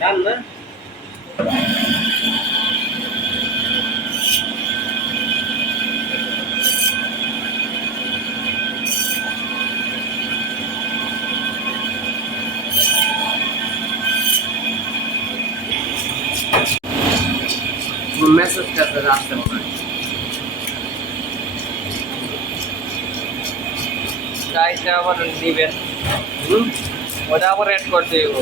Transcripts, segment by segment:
ডান না মেসেজটা আসতে মনে হয় চাইতে আবার দিবেন ওটা আবার অ্যাড করে দিব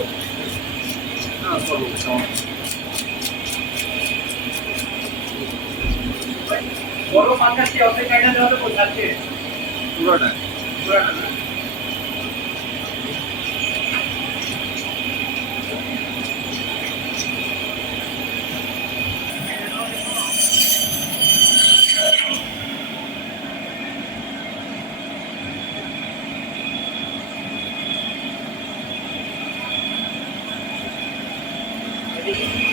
বড় পাঙ্কা কি অর্ধেক কাটা দেওয়া তো কোথাচ্ছে পুরোটা পুরোটা না Thank you.